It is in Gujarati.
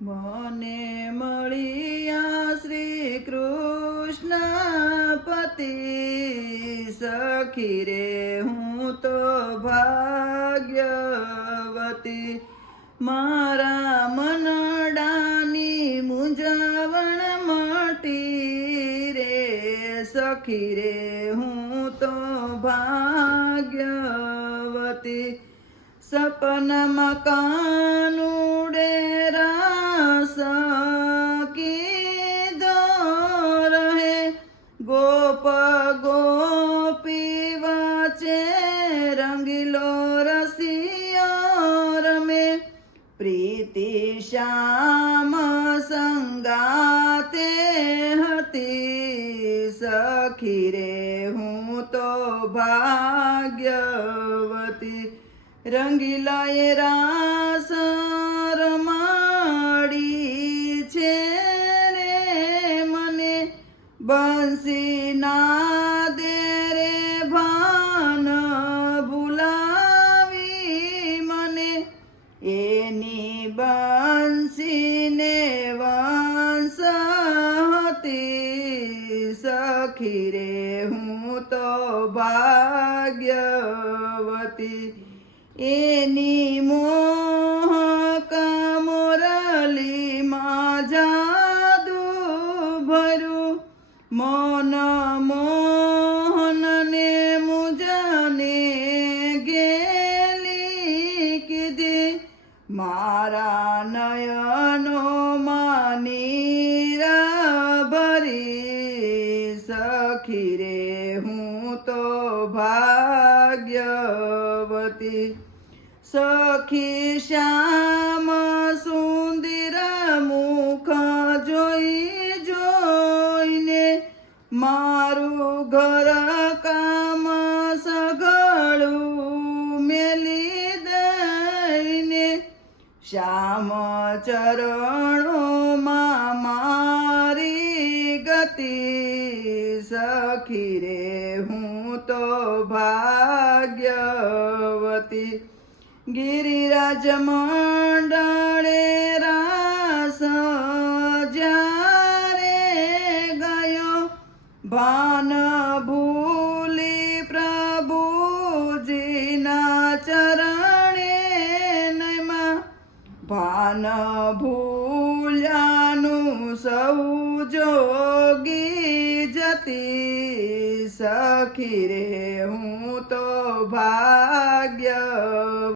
મને મળ્યા શ્રી કૃષ્ણ પતિ, સખી રે હું તો ભાગ્યવતી. મારા મનડાની મૂંઝવણ મટી રે, સખી રે હું તો ભાગ્યવતી. સપનમાં કાનુડે રાસ કીધો રહે, ગોપ ગોપી વચ્ચે રંગીલો રસિયો રમે. પ્રીતિ શ્યામ સંગાતે હતી, સખી રે હું તો ભાગ્યવતી. રંગીલાએ રાસ રમાડી છે રે મને, બંસી નાદે રે ભાન ભૂલાવી મને. એની બંસીને વંશ હતી, સખી રે હું તો ભાગ્યવતી. એની મોહક મોરલીમાં જાદુ ભર્યું, મન મોહનને મુજને ગેલી કીધી. મારા નયનોમાં નીર ભરી, સખી રે હું તો ભાગ્યવતી. સખી શ્યામ સુંદર મુખ જોઈ જોઈને, મારું ઘર કામ સઘળું મેલી દઈને. શ્યામ ચરણોમાં મારી ગતિ, સખી રે હું તો ભાગ્યવતી. ગિરિરાજ મંડળે રાસ જ્યારે ગયો, ભાન ભૂલી પ્રભુજીના ચરણે નયમાં. ભાન ભૂલ્યાનું સૌ જોગી જતી, સખી રે હું તો ભાગ્ય